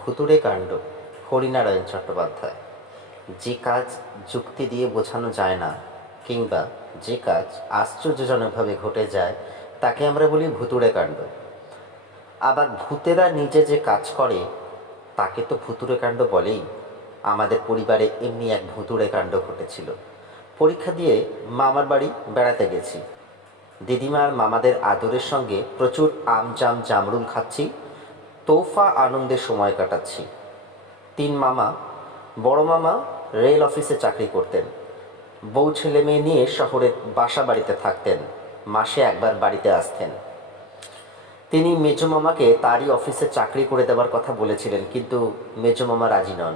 ভুতুড়ে কাণ্ড, হরিনারায়ণ চট্টোপাধ্যায়। যে কাজ যুক্তি দিয়ে বোঝানো যায় না, কিংবা যে কাজ আশ্চর্যজনকভাবে ঘটে যায়, তাকে আমরা বলি ভুতুড়ে কাণ্ড। আবার ভূতেরা নিজে যে কাজ করে তাকে তো ভুতুড়ে কাণ্ড বলেই। আমাদের পরিবারে এমনি এক ভুতুড়ে কাণ্ড ঘটেছিল। পরীক্ষা দিয়ে মামার বাড়ি বেড়াতে গেছি। দিদিমা আর মামাদের আদরের সঙ্গে প্রচুর জাম জামরুল খাচ্ছি, তোফা আনন্দে সময় কাটাচ্ছি। তিন মামা। বড় মামা রেল অফিসে চাকরি করতেন, বউ ছেলে মেয়ে নিয়ে শহরের বাসা বাড়িতে থাকতেন, মাসে একবার বাড়িতে আসতেন। তিনি মেজো মামাকে তারই অফিসে চাকরি করে দেওয়ার কথা বলেছিলেন, কিন্তু মেজো মামা রাজি নন।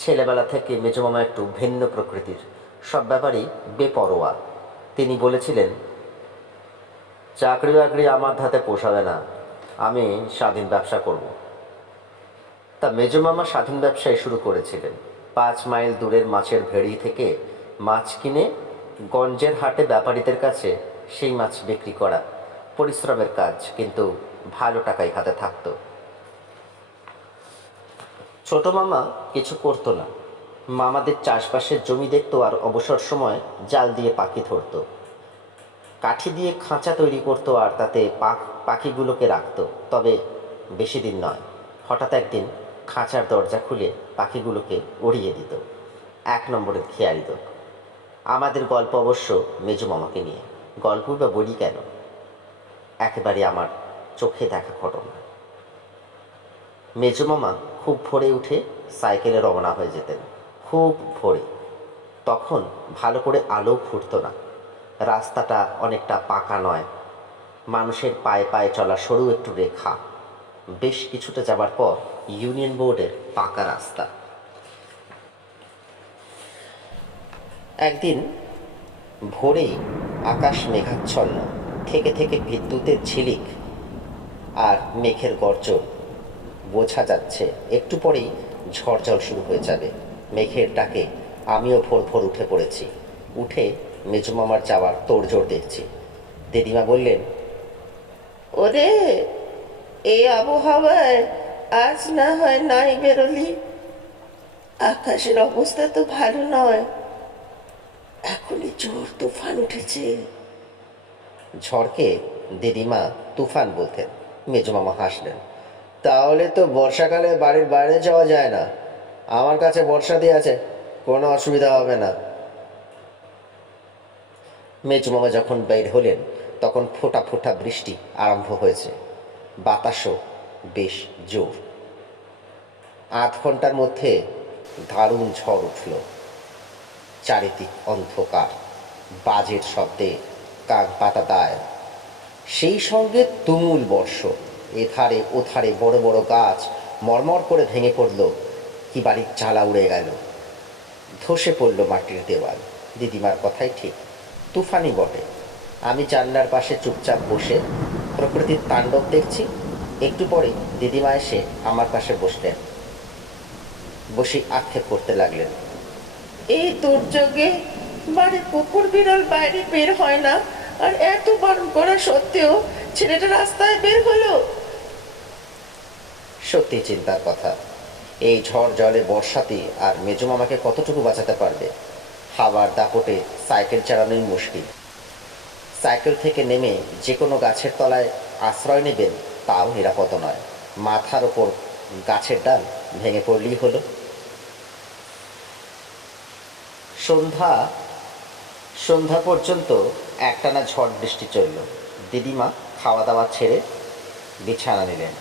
ছেলেবেলা থেকে মেজো মামা একটু ভিন্ন প্রকৃতির, সব ব্যাপারেই বেপরোয়া। তিনি বলেছিলেন, চাকরি বাকরি আমার ধাতে পোষাবে না, আমি স্বাধীন ব্যবসা করব। তা মেজো মামা স্বাধীন ব্যবসায় শুরু করেছিলেন। 5 মাইল দূরের মাছের ভেড়ি থেকে মাছ কিনে গঞ্জের হাটে ব্যাপারীদের কাছে সেই মাছ বিক্রি করা। পরিশ্রমের কাজ, কিন্তু ভালো টাকাই হাতে থাকত। ছোট মামা কিছু করতো না, মামাদের চাষবাসের জমি দেখতো আর অবসর সময় জাল দিয়ে পাখি ধরতো, কাঠি দিয়ে খাঁচা তৈরি করতো আর তাতে পাখিগুলোকে রাখতো। তবে বেশি দিন নয়, হঠাৎ একদিন খাঁচার দরজা খুলে পাখিগুলোকে উড়িয়ে দিত। 1 নম্বরের খেয়ালি লোক। আমাদের গল্প অবশ্য মেজো মামাকে নিয়ে। গল্পই বা বলি কেন, একেবারে আমার চোখে দেখা ঘটনা। মেজো মামা খুব ভোরে উঠে সাইকেলে রওনা হয়ে যেতেন। খুব ভোরে, তখন ভালো করে আলো ফুটতো না, রাস্তাটা অনেকটা পাকা নয়, মানুষের পায়ে পায়ে চলা সরু একটু রেখা। বেশ কিছুটা যাবার পর ইউনিয়ন বোর্ডের পাকা রাস্তা। একদিন ভোরেই আকাশ মেঘাচ্ছন্ন, থেকে থেকে বিদ্যুতের ঝিলিক আর মেঘের গর্জন বোঝা যাচ্ছে একটু পরেই ঝড় জল শুরু হয়ে যাবে। মেঘের ডাকে আমিও ভোর ভোর উঠে পড়েছি। উঠে মেজো মামার যাওয়ার তোড়জোড় দেখছি। দিদিমা বললেন, ওরে, এই আবহাওয়ায় আজ না হয় নাই বেরোলি। আকাশের অবস্থা তো ভালো নয়, এখনই জোর তুফান উঠেছে। ঝড়কে দিদিমা তুফান বলতেন। মেজো মামা হাসলেন। তাহলে তো বর্ষাকালে বাড়ির বাইরে যাওয়া যায় না। আমার কাছে বর্ষাতি আছে, কোনো অসুবিধা হবে না। মেজো মামা যখন বের হলেন তখন ফোঁটা ফোঁটা বৃষ্টি আরম্ভ হয়েছে, বাতাসও বেশ জোর। 8 ঘন্টার মধ্যে দারুণ ঝড় উঠল। চারিদিক অন্ধকার, বাজের শব্দে কাক পাতা দায়, সেই সঙ্গে তুমুল বর্ষ। এধারে ওধারে বড় বড় গাছ মরমর করে ভেঙে পড়ল, কি বাড়ির চালা উড়ে গেল, ধসে পড়ল মাটির দেওয়াল। দিদিমার কথাই ঠিক, তুফানই বটে। আমি জানলার পাশে চুপচাপ বসে প্রকৃতির তাণ্ডব দেখছি। একটু পরে দিদিমা এসে আমার পাশে বসলেন, বসে আক্ষেপ করতে লাগলেন। এই দুর্যোগে বাড়ির কুকুর বিড়াল বাইরে বের হয় না, আর এত বারণ করা সত্ত্বেও ছেলেটা রাস্তায় বের হলো। সত্যি চিন্তার কথা। এই ঝড় জলে বর্ষাতে আর মেজো মামাকে কতটুকু বাঁচাতে পারবে? হাওয়ার দাপটে সাইকেল চালানোই মুশকিল। সাইকেল থেকে নেমে যে কোনো গাছের তলায় আশ্রয় নেবেন, তাও নিরাপদ নয়। মাথার ওপর গাছের ডাল ভেঙে পড়লেই হলো। সন্ধ্যা পর্যন্ত একটানা ঝড় বৃষ্টি চলল। দিদিমা খাওয়া দাওয়া ছেড়ে বিছানা নিলেন।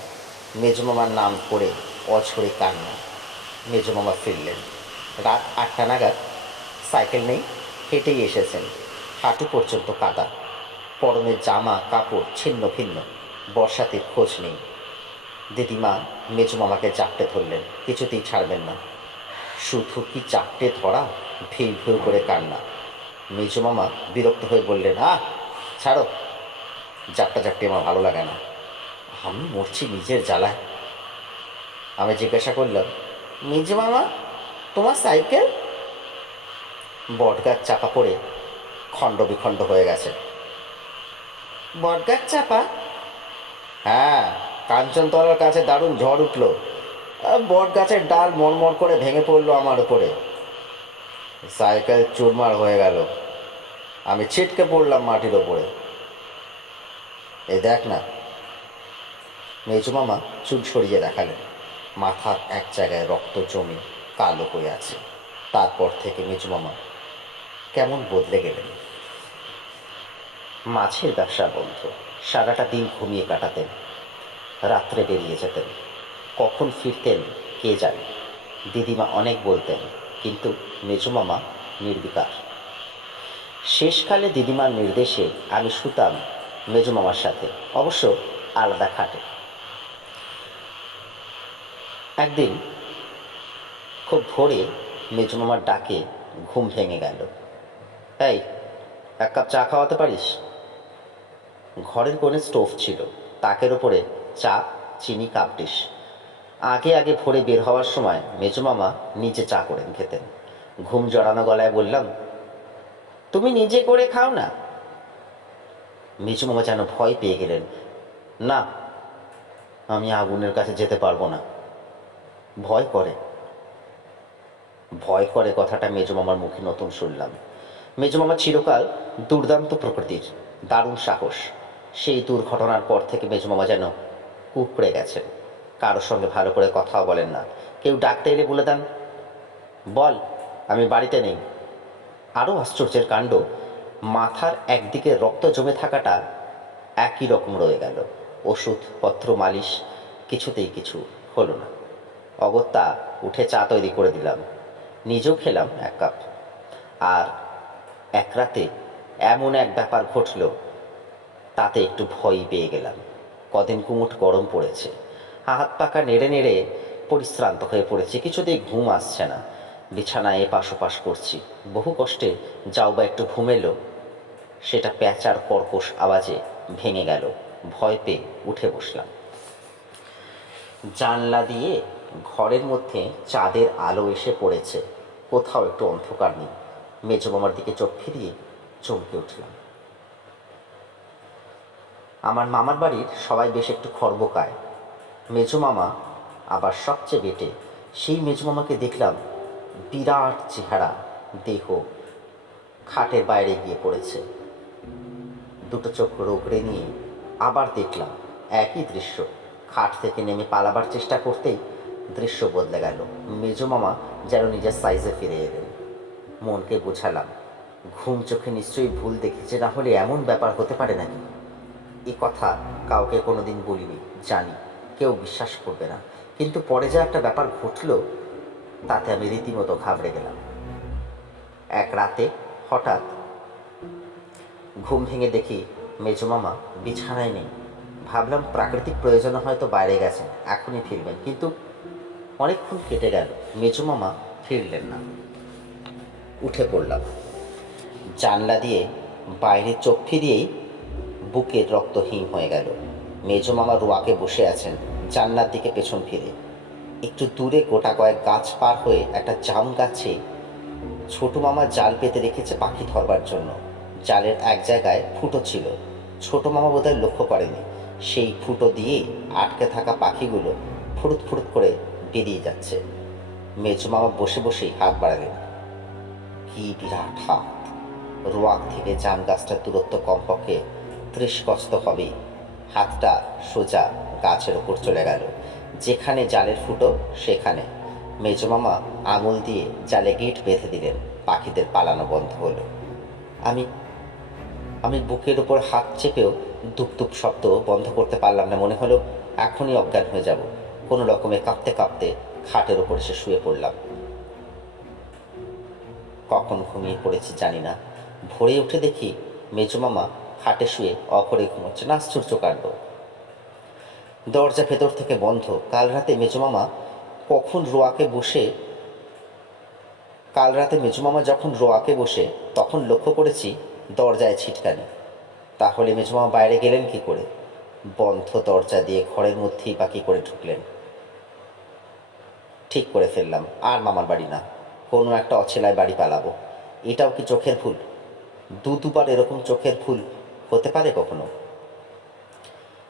মেজো মামার নাম করে অঝরে কান্না। মেজো মামা ফিরলেন রাত 8টা নাগাদ। সাইকেল নেই, হেঁটেই এসেছেন। হাঁটু পর্যন্ত কাদা, পরনের জামা কাপড় ছিন্ন ভিন্ন, বর্ষাতির খোঁজ নেই। দিদিমা মেজো মামাকে চাপটে ধরলেন, কিছুতেই ছাড়বেন না। শুধু কি চাপটে ধরা, ভিড় ভিড় করে কান্না। মেজো মামা বিরক্ত হয়ে বললেন, ছাড়ো, জাপটা জাপটি আমার ভালো লাগে না, আমি মরছি নিজের জ্বালায়। আমি জিজ্ঞাসা করলাম, মেজো মামা, তোমার সাইকেল? বটগাছ চাপা পড়ে খণ্ড বিখণ্ড হয়ে গেছে। বটগাছ চাপা? হ্যাঁ, কাঞ্চনতলার কাছে দারুণ ঝড় উঠল, বট গাছের ডাল মরমর করে ভেঙে পড়লো আমার উপরে। সাইকেল চুরমার হয়ে গেল। আমি ছিটকে পড়লাম মাটির ওপরে। এই দেখ না। মেজো মামা চুল সরিয়ে দেখালেন। মাথার এক জায়গায় রক্ত জমে কালো হয়ে আছে। তারপর থেকে মেজো মামা কেমন বদলে গেলেন। মাছের ব্যবসা বন্ধ। সারাটা দিন ঘুমিয়ে কাটাতেন। রাত্রে বেরিয়ে যেতেন। কখন ফিরতেন কে জানে। দিদিমা অনেক বলতেন, কিন্তু মেজো মামা নির্বিকার। শেষকালে দিদিমার নির্দেশে আমি শুতাম মেজো মামার সাথে, অবশ্য আলাদা খাটে। একদিন খুব ভোরে মেজো মামার ডাকে ঘুম ভেঙে গেল। এই, এক কাপ চা খাওয়াতে পারিস? ঘরের কোণে স্টোভ ছিল, তাকের ওপরে চা, চিনি, কাপ ডিশ। আগে আগে ভোরে বের হওয়ার সময় মেজো মামা নিজে চা করে খেতেন। ঘুম জড়ানো গলায় বললাম, তুমি নিজে করে খাও না? মেজো মামা যেন ভয় পেয়ে গেলেন। না, আমি আগুনের কাছে যেতে পারবো না। ভয় করে? ভয় করে কথাটা মেজো মামার মুখে নতুন শুনলাম। মেজো মামা চিরকাল দুর্দান্ত প্রকৃতির, দারুণ সাহস। সেই দুর্ঘটনার পর থেকে মেজো মামা যেন কুঁকড়ে গেছেন। কারোর সঙ্গে ভালো করে কথাও বলেন না। কেউ ডাকতে এলে বলে দেন, বল আমি বাড়িতে নেই। আরও আশ্চর্যের কাণ্ড, মাথার একদিকে রক্ত জমে থাকাটা একই রকম রয়ে গেল। ওষুধপত্র, মালিশ, কিছুতেই কিছু হলো না। অগত্যা উঠে চা তৈরি করে দিলাম। নিজেও খেলাম এক কাপ। আর এক রাতে এমন এক ব্যাপার ঘটল, তাতে একটু ভয় পেয়ে গেলাম। কদিন কুমুট গরম পড়েছে। হাত পাকা নেড়ে নেড়ে পরিশ্রান্ত হয়ে পড়েছে। কিছুতেই ঘুম আসছে না। বিছানায় এপাশ ওপাশ করছি। বহু কষ্টে যাও বা একটু ঘুম এলো, সেটা প্যাঁচার কর্কশ আওয়াজে ভেঙে গেল। ভয় পেয়ে উঠে বসলাম। জানলা দিয়ে ঘরের মধ্যে চাঁদের আলো এসে পড়েছে। কোথাও একটু অন্ধকার নেই। মেজো মামার দিকে চোখ ফিরিয়ে চমকে উঠলাম। আমার মামার বাড়ির সবাই বেশ একটু খর্বকায়। মেজো মামা আবার সবচেয়ে বেটে। সেই মেজো মামাকে দেখলাম, বিরাট চেহারা, দেহ, খাটের বাইরে গিয়ে পড়েছে। দুটো চোখ রোগড়ে নিয়ে আবার দেখলাম একই দৃশ্য। খাট থেকে নেমে পালাবার চেষ্টা করতেই দৃশ্য বদলে গেল। মেজো মামা যেন নিজের সাইজে ফিরে এলেন। মনকে বোঝালাম, ঘুম চোখে নিশ্চয়ই ভুল দেখেছে, না হলে এমন ব্যাপার হতে পারে নাকি। এ কথা কাউকে কোনোদিন বলিনি, জানি কেউ বিশ্বাস করবে না। কিন্তু পরে যা একটা ব্যাপার ঘটল, তাতে আমি রীতিমতো ঘাবড়ে গেলাম। এক রাতে হঠাৎ ঘুম ভেঙে দেখি মেজো মামা বিছানায় নেই। ভাবলাম প্রাকৃতিক প্রয়োজনে হয়তো বাইরে গেছেন, এখনই ফিরবেন। কিন্তু অনেকক্ষণ কেটে গেল, মেজো মামা ফিরলেন না। উঠে পড়লাম। জানলা দিয়ে বাইরে চোখ ফিরিয়েই বুকের রক্ত হিম হয়ে গেল। মেজো মামা রোয়াকে বসে আছেন, জানলার দিকে পেছন ফিরে। একটু দূরে গোটা কয়েক গাছ পার হয়ে একটা জাম গাছে ছোট মামা জাল পেতে রেখেছে পাখি ধরবার জন্য। জালের এক জায়গায় ফুটো ছিল। ছোট মামা বোধহয় লক্ষ্য করেনি। সেই ফুটো দিয়ে আটকে থাকা পাখিগুলো ফুরুত ফুরুত করে বেরিয়ে যাচ্ছে। মেজো মামা বসে বসেই হাত বাড়ালেন। কি বিরাট হাত! রোয়াক থেকে জাম গাছটার দূরত্ব কমপক্ষে 30 গজ তো হবেই। হাতটা সোজা গাছের ওপর চলে গেল। যেখানে জালের ফুটো সেখানে মেজো মামা আঙুল দিয়ে জালে গিঁট বেঁধে দিলেন। পাখিদের পালানো বন্ধ হলো। আমি আমি বুকের ওপর হাত চেপেও দুপ শব্দ বন্ধ করতে পারলাম না। মনে হলো এখনই অজ্ঞান হয়ে যাব। কোনো রকমে কাঁপতে কাঁপতে খাটের ওপর এসে শুয়ে পড়লাম। কখন ঘুমিয়ে পড়েছি জানি না। ভোরে উঠে দেখি মেজো মামা খাটে শুয়ে অঘরে ঘুমোচ্ছেন। আশ্চর্য কাণ্ড! দরজা ভেতর থেকে বন্ধ। কাল রাতে মেজো মামা যখন রোয়াকে বসে তখন লক্ষ্য করেছি দরজায় ছিটকানি। তাহলে মেজো মামা বাইরে গেলেন কি করে? বন্ধ দরজা দিয়ে ঘরের মধ্যেই বা কী করে ঢুকলেন? ঠিক করে ফেললাম, আর মামার বাড়ি না, কোনো একটা অছেলায় বাড়ি পালাবো। এটাও কি চোখের ভুল? দুবার এরকম চোখের ভুল হতে পারে কখনো?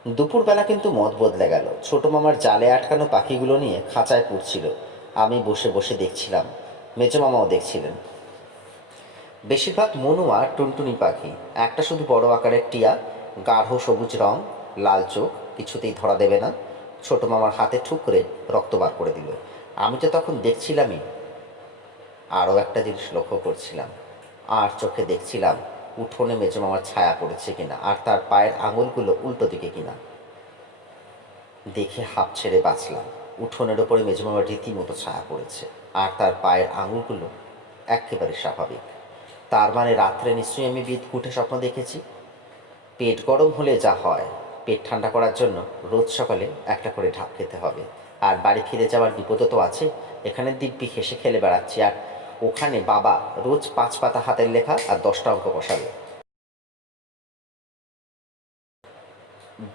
দুপুরবেলা কিন্তু মত বদলে গেল। ছোট মামার জালে আটকানো পাখিগুলো নিয়ে খাঁচায় পুড়ছিল। আমি বসে বসে দেখছিলাম, মেজো মামাও দেখছিলেন। বেশিরভাগ মনুয়া টুনটুনি পাখি, একটা শুধু বড় আকারের টিয়া, গাঢ় সবুজ রং, লাল চোখ, কিছুতেই ধরা দেবে না। ছোট মামার হাতে ঠুকরে রক্ত বার করে দিল। আমি তো তখন দেখছিলামই, আরও একটা জিনিস লক্ষ্য করছিলাম, আর চোখে দেখছিলাম উঠোনে মেজো মামার ছায়া পড়েছে কিনা, আর তার পায়ের আঙুলগুলো উল্টো দিকে কিনা। দেখে হাঁপ ছেড়ে বাঁচলাম। উঠোনের ওপরে মেজো মামার রীতিমতো ছায়া পড়েছে, আর তার পায়ের আঙুলগুলো একেবারে স্বাভাবিক। তার মানে রাত্রে নিশ্চয়ই আমি বিদঘুটে স্বপ্ন দেখেছি। পেট গরম হলে যা হয়, পেট ঠান্ডা করার জন্য রোজ সকালে একটা করে ঢাক খেতে হবে। আর বাড়ি ফিরে যাওয়ার বিপদও তো আছে। এখানে দিব্যি হেসে খেলে বেড়াচ্ছি, আর ওখানে বাবা রোজ 5 পাতা হাতের লেখা আর 10টা অঙ্ক বসাবে।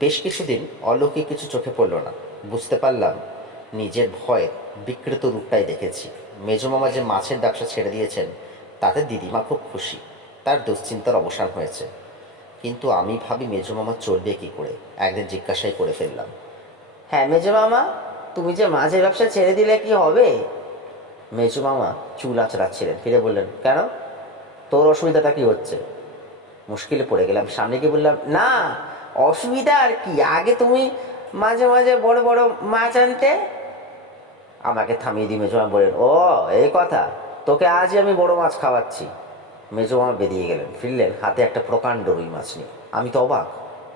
বেশ কিছুদিন অলৌকিক কিছু চোখে পড়ল না। বুঝতে পারলাম নিজের ভয়ে বিকৃত রূপটাই দেখেছি। মেজো মামা যে মাছের ব্যবসা ছেড়ে দিয়েছেন, তাতে দিদিমা খুব খুশি। তার দুশ্চিন্তার অবসান হয়েছে। কিন্তু আমি ভাবি মেজো মামা চলবে কী করে। একদিন জিজ্ঞাসাই করে ফেললাম, হ্যাঁ মেজো মামা, তুমি যে মাছের ব্যবসা ছেড়ে দিলে কি হবে? মেজো মামা চুল আঁচড়াচ্ছিলেন। ফিরে বললেন, কেন, তোর অসুবিধাটা কি হচ্ছে? মুশকিলে পড়ে গেলাম। সামনে গিয়ে বললাম, না, অসুবিধা আর কি, আগে তুমি মাঝে মাঝে বড় বড় মাছ আনতে। আমাকে থামিয়ে দিয়ে মেজো মামা বললেন, ও এই কথা, তোকে আজই আমি বড় মাছ খাওয়াচ্ছি। মেজো মামা বেরিয়ে গেলেন। ফিরলেন হাতে একটা প্রকাণ্ড রুই মাছ নিয়ে। আমি তো অবাক।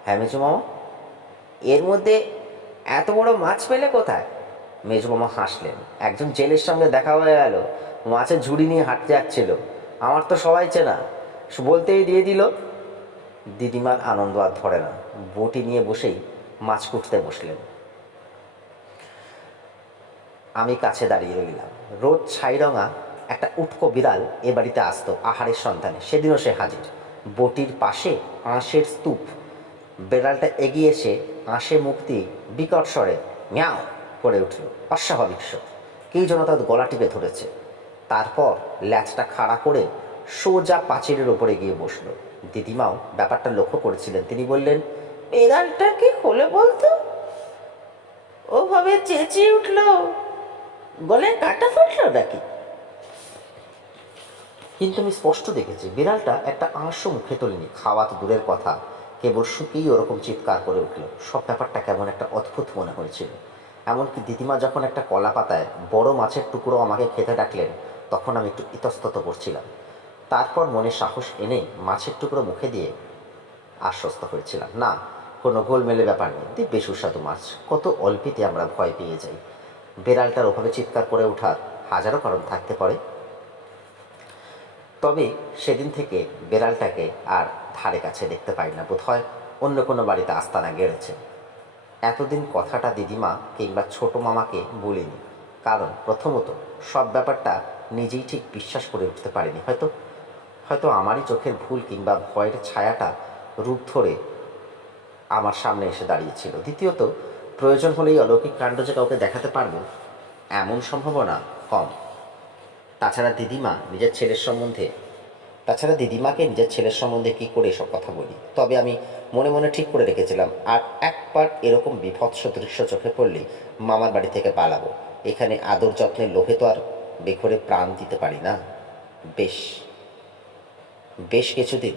হ্যাঁ মেজো মামা? এর মধ্যে এত বড় মাছ পেলে কোথায়? মেজো মামা হাসলেন। একজন জেলের সঙ্গে দেখা হয়ে গেল, মাছের ঝুড়ি নিয়ে হাঁটতে যাচ্ছিল। আমার তো সবাই চেনা, বলতেই দিয়ে দিল। দিদিমার আনন্দ আর ধরে না। বটি নিয়ে বসেই মাছ কুটতে বসলেন। আমি কাছে দাঁড়িয়ে রইলাম। রোজ ছাইরঙা একটা উটকো বিড়াল এ বাড়িতে আসতো আহারের সন্ধানে। সেদিনও সে হাজির। বটির পাশে আঁশের স্তূপ। বেড়ালটা এগিয়ে এসে আঁশে মুখ দিয়ে বিকট স্বরে মিয়াও করে উঠল। অস্বাভাবিক স্বর। কেউ যেন তার গলা টিপে ধরেছে। তারপর ল্যাচটা খাড়া করে সোজা পাঁচিলের ওপরে গিয়ে বসলো। দিদিমাও ব্যাপারটা লক্ষ্য করেছিলেন। তিনি বললেন, পেদালটা কি খোলে বলতো? ওভাবে চেঁচিয়ে উঠলো, গলে কাটা ফুটলো নাকি? কিন্তু আমি স্পষ্ট দেখেছি বিড়ালটা একটা আঁশও মুখে তোলেনি। খাওয়া তো দূরের কথা, কেবল শুকেই ওরকম চিৎকার করে উঠল। সব ব্যাপারটা কেমন একটা অদ্ভুত মনে হয়েছিল। এমনকি দিদিমা যখন একটা কলা পাতায় বড় মাছের টুকরো আমাকে খেতে ডাকলেন, তখন আমি একটু ইতস্তত করছিলাম। তারপর মনে সাহস এনে মাছের টুকরো মুখে দিয়ে আশ্বস্ত হয়েছিলাম, না, কোনো গোলমেলে ব্যাপার নেই, দিব্যি সুস্বাদু মাছ। কত অল্পেতে আমরা ভয় পেয়ে যাই। বেড়ালটার ওভাবে চিৎকার করে ওঠার হাজারো কারণ থাকতে পারে। তবে সেদিন থেকে বেড়ালটাকে আর ধারে কাছে দেখতে পাই না। বোধহয় অন্য কোনো বাড়িতে আস্তানা গেড়েছে। এতদিন কথাটা দিদিমা কিংবা ছোট মামাকে বলিনি, কারণ প্রথমত সব ব্যাপারটা নিজেই ঠিক বিশ্বাস করে উঠতে পারিনি। হয়তো হয়তো আমারই চোখের ভুল, কিংবা ভয়ের ছায়াটা রূপ ধরে আমার সামনে এসে দাঁড়িয়েছিল। দ্বিতীয়ত, প্রয়োজন হলেই অলৌকিক কাণ্ড যে কাউকে দেখাতে পারবো এমন সম্ভাবনা কম। তাছাড়া দিদিমাকে নিজের ছেলের সম্বন্ধে কী করে এসব কথা বলি। তবে আমি মনে মনে ঠিক করে রেখেছিলাম, আর একবার এরকম বিভৎস দৃশ্য চোখে পড়লেই মামার বাড়ি থেকে পালাবো। এখানে আদর যত্নের লোভে তো আর বেঘরে প্রাণ দিতে পারি না। বেশ বেশ কিছুদিন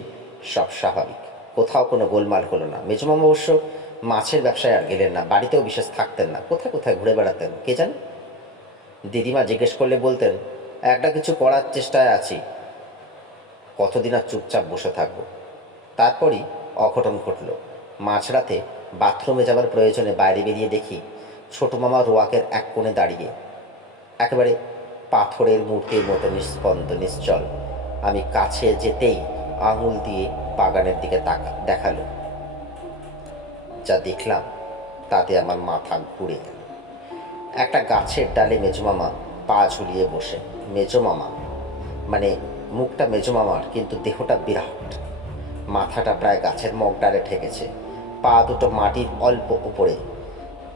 সব স্বাভাবিক। কোথাও কোনো গোলমাল হলো না। মেজমামা অবশ্য মাছের ব্যবসায় আর গেলেন না, বাড়িতেও বিশেষ থাকতেন না, কোথায় কোথায় ঘুরে বেড়াতেন কে জানে। দিদিমা জিজ্ঞেস করলে বলতেন, একটা কিছু করার চেষ্টায় আছি, কতদিন আর চুপচাপ বসে থাকবো। তারপরই অঘটন ঘটল। মাঝরাতে বাথরুমে যাবার প্রয়োজনে বাইরে বেরিয়ে দেখি ছোট মামা রোয়াকের এক কোণে দাঁড়িয়ে, একেবারে পাথরের মূর্তির মতো নিস্পন্দ নিশ্চল। আমি কাছে যেতেই আঙুল দিয়ে বাগানের দিকে দেখালো। যা দেখলাম তাতে আমার মাথা ঘুরে গেল। একটা গাছের ডালে মেজমামা পা ঝুলিয়ে বসে। মেজমামা মানে মুখটা মেজমামার, কিন্তু দেহটা বিরাট। মাথাটা প্রায় গাছের মগ ডালে ঠেকেছে, পা দুটো মাটির অল্প উপরে।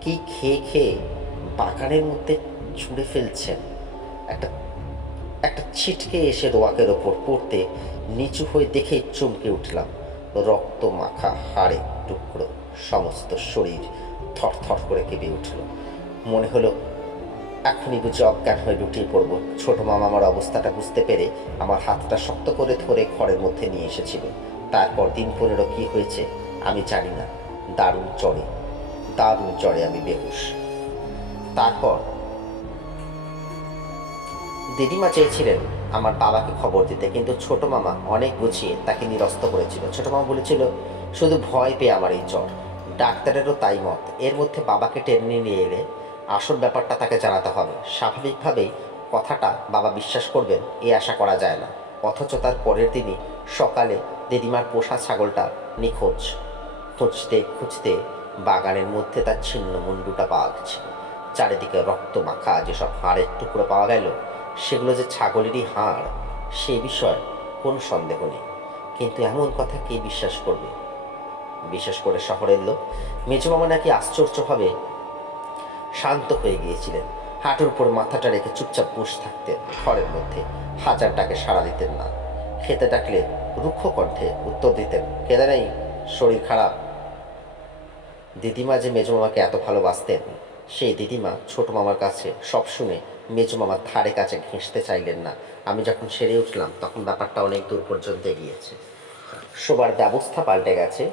কি খেয়ে খেয়ে বাগানের মধ্যে ছুঁড়ে ফেলছেন। একটা একটা ছিটকে এসে রোয়াকের ওপর পড়তে নিচু হয়ে দেখে চমকে উঠলাম। রক্ত মাখা হাড়ের টুকরো, সমস্ত শরীর থরথর করে কেঁপে উঠল। মনে হলো এখনই বুঝি অজ্ঞান হয়ে লুটিয়ে পড়ব। ছোট মামা আমার অবস্থাটা বুঝতে পেরে আমার হাতটা শক্ত করে ধরে ঘরের মধ্যে নিয়ে এসেছিল। তারপর দিন 15 কি হয়েছে আমি জানি না, দারুণ জ্বরে আমি বেহুশ। তারপর দিদিমা চেয়েছিলেন আমার বাবাকে খবর দিতে, কিন্তু ছোট মামা অনেক বুঝিয়ে তাকে নিরস্ত করেছিল। ছোট মামা বলেছিল শুধু ভয় পেয়ে আমার এই জ্বর, ডাক্তারেরও তাই মত। এর মধ্যে বাবাকে টেনে নিয়ে এলে আসল ব্যাপারটা তাকে জানাতে হবে। স্বাভাবিকভাবেই কথাটা বাবা বিশ্বাস করবেন এই আশা করা যায় না। অথচ তার পরের দিনই সকালে দিদিমার পোষা ছাগলটা নিখোঁজ। খুঁজতে বাগানের মধ্যে তার ছিন্ন মুন্ডুটা পাওয়া গেছে। চারিদিকে রক্ত মাখা যেসব হাড়ের টুকরো পাওয়া গেল সেগুলো যে ছাগলেরই হাড় সে বিষয়ে কোনো সন্দেহ নেই। কিন্তু এমন কথা কে বিশ্বাস করবে? বিশেষ করে শহরের লোক। মেজমামা নাকি আশ্চর্যভাবে শান্ত হয়ে গিয়েছিলেন। হাঁটুর উপর মাথাটা রেখে চুপচাপ বসে থাকতেন ঘরের মধ্যে। হাজার ডাকে সাড়া দিতেন না। খেতে ডাকলে রুক্ষ কণ্ঠে উত্তর দিতেন, কেঁদে নেই, শরীর খারাপ। দিদিমা যে মেজমামাকে এত ভালোবাসতেন সেই দিদিমা ছোট মামার কাছে সব শুনে মেজমামার ধারে কাছে ঘেঁষতে চাইলেন না। আমি যখন সেরে উঠলাম তখন ব্যাপারটা অনেক দূর পর্যন্ত এগিয়েছে। শোবার ব্যবস্থা পাল্টে গেছে।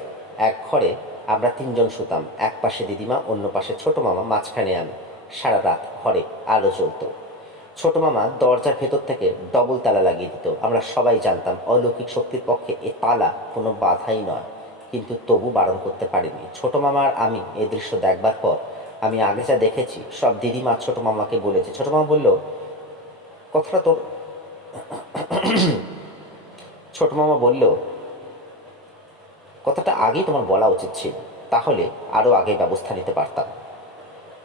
এক ঘরে আমরা 3 জন শুতাম, এক পাশে দিদিমা, অন্য পাশে ছোট মামা, মাঝখানে আমি। সারা রাত ঘরে আলো জ্বলত। ছোট মামা দরজার ভেতর থেকে ডবল তালা লাগিয়ে দিত। আমরা সবাই জানতাম অলৌকিক শক্তির পক্ষে এ তালা কোনো বাধাই নয়, কিন্তু তবু বারণ করতে পারিনি। ছোট মামা আর আমি এই দৃশ্য দেখবার পর আমি আগে যা দেখেছি সব দিদিমা ছোট মামাকে বলেছে। ছোট মামা বলল, কথাটা তোর ছোট মামা বলল, কথাটা আগেই তোমার বলা উচিত ছিল, তাহলে আরও আগে ব্যবস্থা নিতে পারতাম।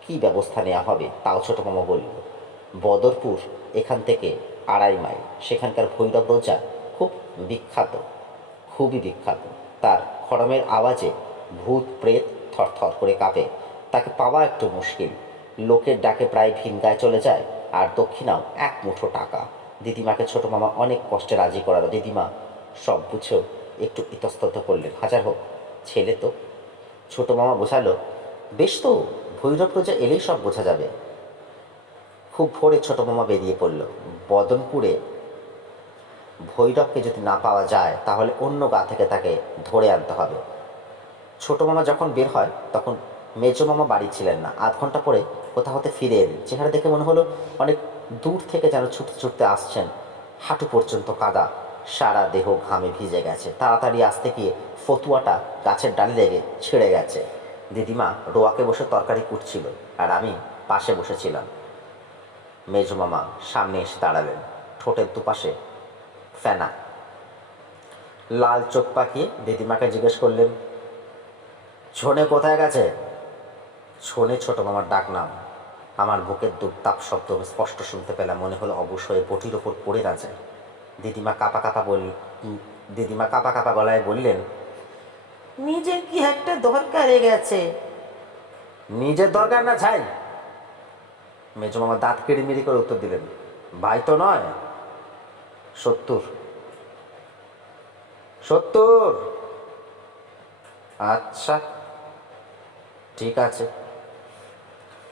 কি ব্যবস্থা নেওয়া হবে তাও ছোট মামা বলল, বদরপুর এখান থেকে 2.5 মাইল, সেখানকার ভৈরব রোজা খুব বিখ্যাত, খুবই বিখ্যাত। তার খড়মের আওয়াজে ভূত প্রেত থরথর করে কাঁপে। তাকে পাওয়া একটু মুশকিল। লোকের ডাকে প্রায় ভিনগায় চলে যায়, আর দক্ষিণাও 1 মুঠো টাকা। দিদিমাকে ছোট মামা অনেক কষ্টে রাজি করালো। দিদিমা সব বুঝেও একটু ইতস্তত করলেন। হাজার হোক, ছেলে তো। ছোট মামা বোঝালো, বেশ তো, ভৈরব রোজা এলেই সব বোঝা যাবে। খুব ভোরে ছোট মামা বেরিয়ে পড়ল। বদনপুরে ভৈরবকে যদি না পাওয়া যায় তাহলে অন্য গা থেকে তাকে ধরে আনতে হবে। ছোট মামা যখন বের হয় তখন মেজো মামা বাড়ি ছিলেন না। 1/2 ঘন্টা পরে কোথা হতে ফিরে এলেন। চেহারা দেখে মনে হলো অনেক দূর থেকে যেন ছুটতে ছুটতে আসছেন। হাঁটু পর্যন্ত কাদা, সারা দেহ ঘামে ভিজে গেছে। তাড়াতাড়ি আসতে গিয়ে ফতুয়াটা গাছের ডালে লেগে ছিঁড়ে গেছে। দিদিমা রোয়াকে বসে তরকারি কুটছিল আর আমি পাশে বসেছিলাম। মেজো মামা সামনে এসে দাঁড়ালেন, ঠোঁটের দুপাশে ফেনা। লাল চোখ পাকিয়ে দিদিমাকে জিজ্ঞেস করলেন, ছোনে কোথায় গেছে? ছোনে ছোট মামার ডাক নাম। আমার বুকের দুপদাপ শব্দ আমি স্পষ্ট শুনতে পেলাম। মনে হলো অবশ্যই বটির ওপর পড়ে না যায়। দিদিমা কাঁপা কাঁপা গলায় বললেন, নিজের কি একটা দরকারে গেছে। নিজের দরকার না ছাই। মেজো মামা দাঁত কেড়িমিড়ি করে উত্তর দিলেন, ভাই তো নয়, 70। 70? আচ্ছা, ঠিক আছে।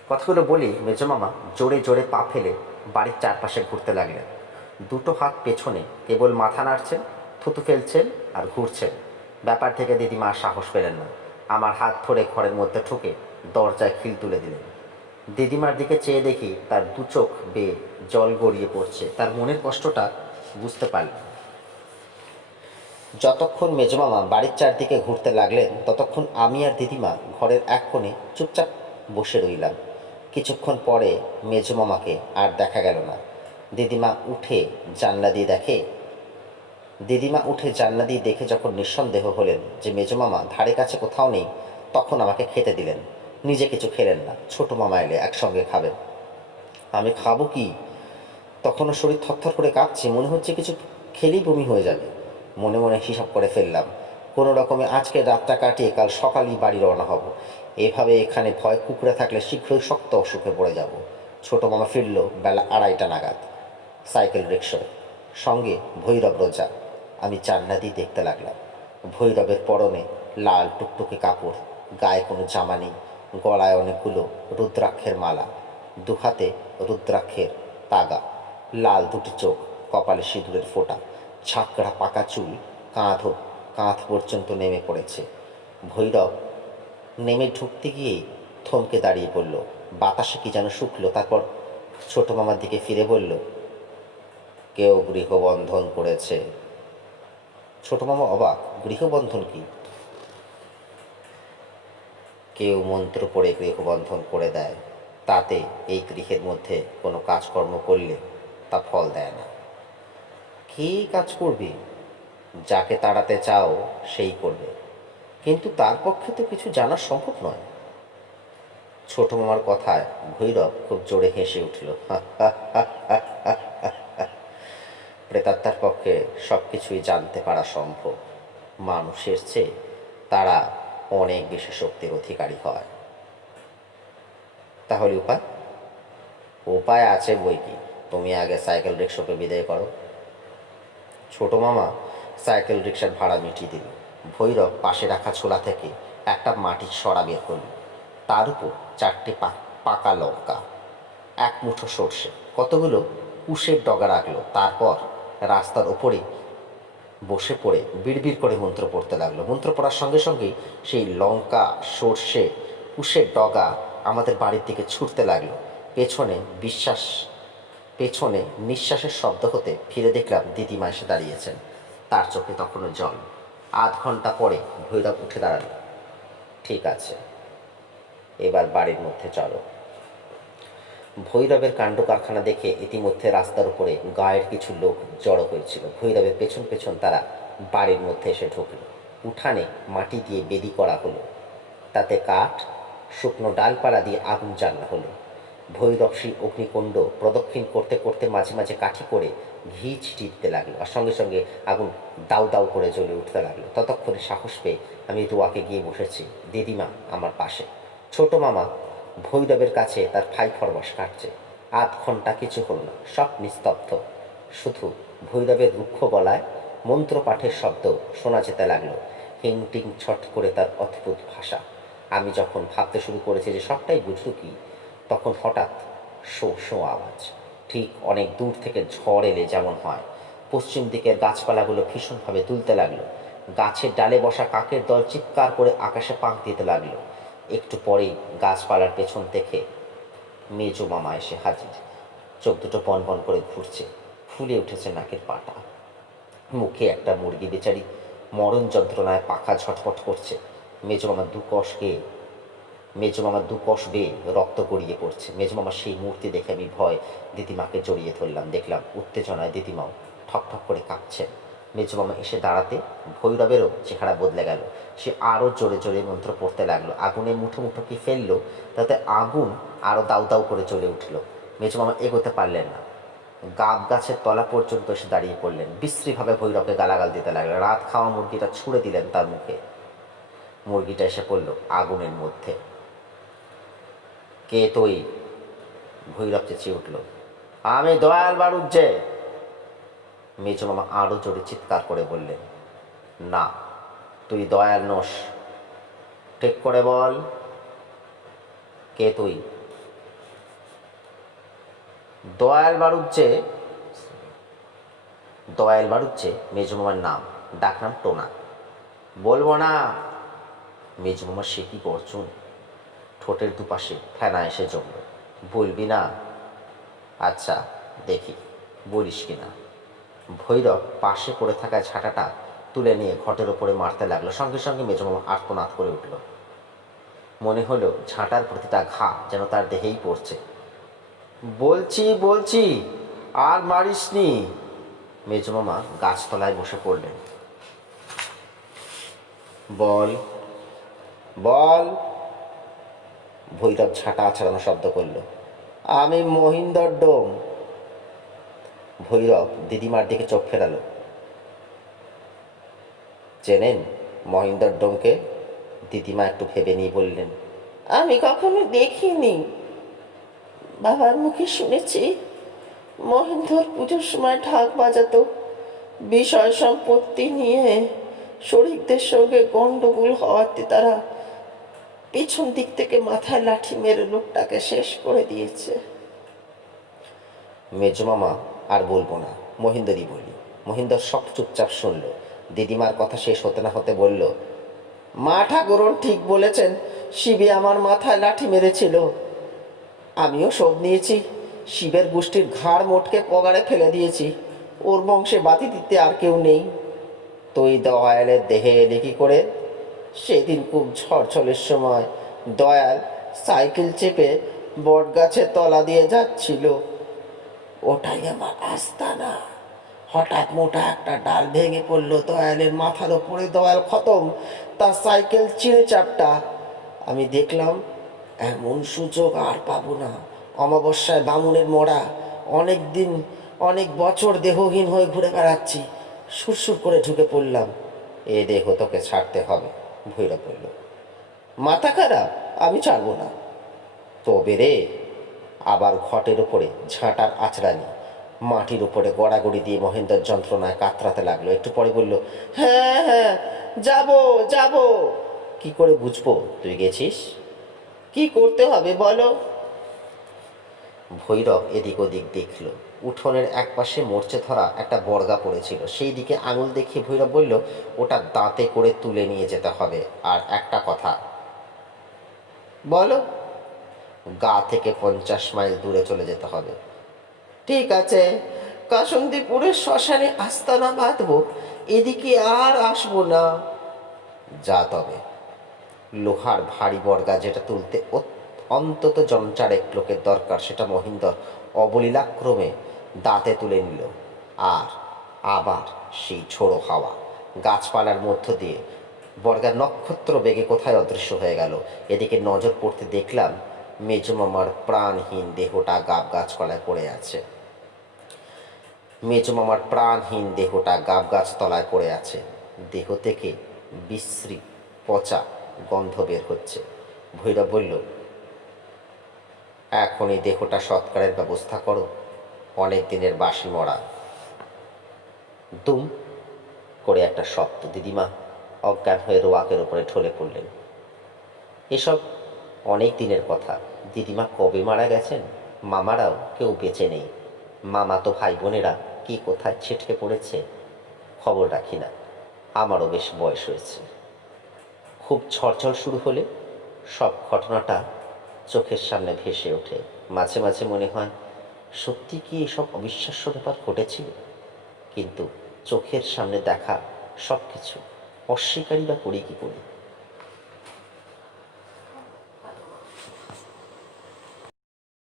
কথাগুলো বলি মেজো মামা জোরে জোরে পা ফেলে বাড়ির চারপাশে ঘুরতে লাগলেন। 2টো হাত পেছনে, কেবল মাথা নাড়ছেন, থুতু ফেলছেন আর ঘুরছেন। ব্যাপার থেকে দিদিমা সাহস পেলেন না। আমার হাত ধরে ঘরের মধ্যে ঠুকে দরজায় খিল তুলে দিলেন। দিদিমার দিকে চেয়ে দেখি তার 2 চোখ বেয়ে জল গড়িয়ে পড়ছে। তার মনের কষ্টটা বুঝতে পারলেন। যতক্ষণ মেজমামা বাড়ির চারদিকে ঘুরতে লাগলেন ততক্ষণ আমি আর দিদিমা ঘরের এক কোণে চুপচাপ বসে রইলাম। কিছুক্ষণ পরে মেজমামাকে আর দেখা গেল না। দিদিমা উঠে জানলা দিয়ে দেখে যখন নিঃসন্দেহ হলেন যে মেজমামা ধারে কাছে কোথাও নেই, তখন আমাকে খেতে দিলেন। নিজে কিছু খেলেন না। ছোট মামা এলে একসঙ্গে খাবেন। আমি খাবো কি? তখনও শরীর থরথর করে কাঁপছে, মনে হচ্ছে কিছু খেলেই বমি হয়ে যাবে। মনে মনে হিসাব করে ফেললাম, কোনো রকমে আজকে রাতটা কাটিয়ে কাল সকালেই বাড়ি রওনা হব। এভাবে এখানে ভয় কুকুরে থাকলে শীঘ্রই শক্ত অসুখে পড়ে যাব। ছোট মামা ফিরল বেলা 2:30টা নাগাদ, সাইকেল রিক্সায়, সঙ্গে ভৈরব রোজা। আমি জানলা দিয়ে দেখতে লাগলাম। ভৈরবের পরনে লাল টুকটুকে কাপড়, গায়ে কোনো জামা নেই, গলায় অনেকগুলো রুদ্রাক্ষের মালা, দুহাতে রুদ্রাক্ষের তাগা, লাল দুটি চোখ, কপালে সিঁদুরের ফোঁটা, ঝাঁকড়া পাকা চুল কাঁধ পর্যন্ত নেমে পড়েছে। ভৈরব নেমে ঢুকতে গিয়েই থমকে দাঁড়িয়ে পড়ল। বাতাসে কি যেন শুকলো। তারপর ছোট মামার দিকে ফিরে বলল, কেউ গৃহবন্ধন করেছে। ছোট মামা অবাক, গৃহবন্ধন কি? কেউ মন্ত্র পড়ে গৃহবন্ধন করে দেয়, তাতে এই গৃহের মধ্যে কোনো কাজকর্ম করলে তা ফল দেয় না। কী কাজ করবি? যাকে তাড়াতে চাও সেই করবে, কিন্তু তার পক্ষে তো কিছু জানা সম্ভব নয়। ছোট মামার কথায় ভৈরব খুব জোরে হেসে উঠল। প্রেতাত্মার পক্ষে সব কিছুই জানতে পারা সম্ভব। মানুষের চেয়ে তারা অনেক বেশি শক্তির অধিকারী হয়। তাহলে উপায়? উপায় আছে বই কি। তুমি আগে সাইকেল রিক্সাকে বিদায় করো। ছোট মামা সাইকেল রিক্সার ভাড়া মিটিয়ে দিল। ভৈরব পাশে রাখা ছোলা থেকে একটা মাটির সরা বের করল, তার উপর 4টে পাকা লঙ্কা, এক মুঠো সর্ষে, কতগুলো কুশের ডগা রাখলো। তারপর রাস্তার ওপরে বসে পড়ে বিড়বিড় করে মন্ত্র পড়তে লাগলো। মন্ত্র পড়ার সঙ্গে সঙ্গেই সেই লঙ্কা, সর্ষে, কুশের ডগা আমাদের বাড়ির দিকে ছুটতে লাগলো। পেছনে নিঃশ্বাসের শব্দ হতে ফিরে দেখলাম দিদিমা এসে দাঁড়িয়েছেন। তার চোখে তখনও জল। আধ ঘন্টা পরে ভৈরব উঠে দাঁড়ালো। ঠিক আছে, এবার বাড়ির মধ্যে চলো। ভৈরবের কাণ্ড কারখানা দেখে ইতিমধ্যে রাস্তার উপরে গায়ের কিছু লোক জড়ো হয়েছিল। ভৈরবের পেছন পেছন তারা বাড়ির মধ্যে এসে ঢুকল। উঠানে মাটি দিয়ে বেদি করা হলো, তাতে কাঠ, শুকনো ডালপালা দিয়ে আগুন জ্বালানো হলো। ভৈরব সেই অগ্নিকুণ্ড প্রদক্ষিণ করতে করতে মাঝে মাঝে কাঠি করে ঘি ছিটিয়ে দিতে লাগলো, আর সঙ্গে সঙ্গে আগুন দাউ দাউ করে জ্বলে উঠতে লাগলো। ততক্ষণে সাহস পেয়ে আমি রুয়াকে গিয়ে বসেছি, দিদিমা আমার পাশে। ছোট মামা ভৈরবের কাছে তার ফাই ফরমাস কাটছে। আধ ঘন্টা কিছু হলো না, সব নিস্তব্ধ। শুধু ভৈরবের রুক্ষ গলায় মন্ত্রপাঠের শব্দ শোনা যেতে লাগলো, হিং টিং ছট করে তার অদ্ভুত ভাষা। আমি যখন ভাবতে শুরু করেছি যে সবটাই বুঝল কি, তখন হঠাৎ শো শো আওয়াজ, ঠিক অনেক দূর থেকে ঝড় এলে যেমন হয়। পশ্চিম দিকের গাছপালাগুলো ভীষণভাবে তুলতে লাগলো। গাছের ডালে বসা কাকের দল চিৎকার করে আকাশে পাক দিতে লাগলো। একটু পরেই গাছপালার পেছন থেকে মেজো মামা এসে হাজির। চোখ দুটো বন বন করে ঘুরছে, ফুলে উঠেছে নাকের পাটা, মুখে একটা মুরগি বেচারি মরণ যন্ত্রণায় পাখা ঝটপট করছে। মেজো মামার দু কষ বেয়ে রক্ত গড়িয়ে পড়ছে। মেজো মামার সেই মূর্তি দেখে আমি ভয় দিদিমাকে জড়িয়ে ধরলাম। দেখলাম উত্তেজনায় দিদিমাও ঠক ঠক করে কাঁপছেন। মেজো মামা এসে দাঁড়াতে ভৈরবেরও চেহারা বদলে গেল। সে আরও জোরে জোরে মন্ত্র পড়তে লাগলো। আগুনে মুঠো মুঠো কি ফেললো, তাতে আগুন আরও দাউ দাউ করে জ্বলে উঠল। মেজো মামা এগোতে পারলেন না, গাব গাছের তলা পর্যন্ত এসে দাঁড়িয়ে পড়লেন। বিশ্রীভাবে ভৈরবকে গালাগাল দিতে লাগলেন। রাত খাওয়া মুরগিটা ছুঁড়ে দিলেন তার মুখে। মুরগিটা এসে পড়ল আগুনের মধ্যে। কে তুই? ভৈরব চেঁচিয়ে উঠল, আমি দয়াল বাড়ুজ্জে। মেজো মামা আরও জোরে চিৎকার করে বললেন, না, তুই দয়াল নোস, ঠিক করে বল, কে তুই? দয়াল বাড়ুজ্জে মেজো মামার নাম, ডাকনাম টোনা। বলবো না। মেজো মামার সে কি গর্জন, ঠোঁটের দুপাশে ফেনা এসে জমল। বলবি না? আচ্ছা দেখি বলিস কিনা। ভৈরব পাশে পড়ে থাকা ঝাঁটাটা তুলে নিয়ে ঘটের ওপরে মারতে লাগলো। সঙ্গে সঙ্গে মেজো মামা আর্তনাদ করে উঠল। মনে হলো ঝাঁটার প্রতিটা ঘা যেন তার দেহেই পড়ছে। বলছি আর মারিসনি। মেজো মামা গাছতলায় বসে পড়লেন। বল। ভৈরব ঝাঁটা আছাড়ানো শব্দ করল, আমি মহিন্দর ডোম। ভৈরব দিদিমার দিকে চোখ ফেরালো। চেনেন মহিন্দর ডোমকে? দিদিমা একটু ভেবে নিয়ে বললেন, আমি কখনো দেখিনি, বাবার মুখে শুনেছি মহেন্দ্র পুজোর সময় ঢাক বাজাতো। বিষয় সম্পত্তি নিয়ে শরিকদের সঙ্গে গন্ডগোল হওয়াতে তারা পিছন দিক থেকে মাথায় লাঠি মেরে লোকটাকে শেষ করে দিয়েছে। মেজো মামা আর বলবো না, মহিন্দরই বলি। মহিন্দর সব চুপচাপ শুনল। দিদিমার কথা শেষ হতে না হতে বলল, মা ঠাকুরন ঠিক বলেছেন, শিবে আমার মাথায় লাঠি মেরেছিল। আমিও শোধ নিয়েছি। শিবের গোষ্ঠীর ঘাড় মোটকে পগারে ফেলে দিয়েছি। ওর বংশে বাতি দিতে আর কেউ নেই। তুই দয়ালের দেহে এলি কি করে? সেদিন খুব ঝড়ঝড়ের সময় দয়াল সাইকেল চেপে বট গাছের তলা দিয়ে যাচ্ছিল। ওটাই আমার আস্তানা। হঠাৎ মোটা একটা ডাল ভেঙে পড়লো দয়ালের মাথার ওপরে। দয়াল খতম, তার সাইকেল চিড়ে চাপটা। আমি দেখলাম এমন সুযোগ আর পাবো না। অমাবস্যায় বামুনের মরা। অনেক বছর দেহহীন হয়ে ঘুরে বেড়াচ্ছি। সুরসুর করে ঢুকে পড়লাম। এ দেহ তোকে ছাড়তে হবে, ভৈরব বলল। মাথা খারাপ, আমি ছাড়বো না। তবে রে। আবার ঘটের উপরে ঝাঁটার আঁচড়ানি, মাটির উপরে গড়াগড়ি দিয়ে মহেন্দ্র যন্ত্রণায় কাতরাতে লাগলো। একটু পরে বলল, হ্যাঁ হ্যাঁ, যাবো যাবো। কি করে বুঝবো তুই গেছিস? কি করতে হবে বলো? ভৈরব এদিক ওদিক দেখল। উঠোনের একপাশে মরচে ধরা একটা বর্গা পড়েছিল। সেই দিকে আঙুল দেখিয়ে ভৈরব বলল, ওটা দাঁতে করে তুলে নিয়ে যেতে হবে। আর একটা কথা। বলো। গা থেকে 50 মাইল দূরে চলে যেতে হবে। ঠিক আছে, কাসন্দিপুরের শ্মশানে আস্তানা বাঁধবো। এদিকে আর আসবো না। যা তবে। লোহার ভারী বর্গা, যেটা তুলতে অন্তত জনচারেক লোকের দরকার, সেটা মহিন্দর অবলীলাক্রমে দাঁতে তুলে নিল। আর আবার সেই ঝোড়ো হাওয়া। গাছপালার মধ্য দিয়ে বর্গার নক্ষত্র বেগে কোথায় অদৃশ্য হয়ে গেল। এদিকে নজর পড়তে দেখলাম মেজো মামার প্রাণহীন দেহটা গাছতলায় পড়ে আছে। মেজো মামার প্রাণহীন দেহটা গাছতলায় পড়ে আছে। দেহ থেকে বিশ্রী পচা গন্ধ বের হচ্ছে। ভৈরব বলল, এখন এই দেহটা সৎকারের ব্যবস্থা করো। অনেক দিনের বাসি মরা। দুম করে একটা শব্দ। দিদিমা অজ্ঞান হয়ে রোয়াকের উপরে ঢলে পড়লেন। এসব অনেক দিনের কথা। দিদিমা কবে মারা গেছেন? মামারাও কেউ বেঁচে নেই। মামা তো ভাই বোনেরা কি কোথায় ছিটকে পড়েছে খবর রাখি না। আমারও বেশ বয়স হয়েছে। খুব ঝড়ঝড় শুরু হলে সব ঘটনাটা চোখের সামনে ভেসে ওঠে। মাঝে মাঝে মনে হয়, সত্যি কি এসব অবিশ্বাস্য ব্যাপার ঘটেছিল? কিন্তু চোখের সামনে দেখা সব কিছু অস্বীকারই বা করি কি করি?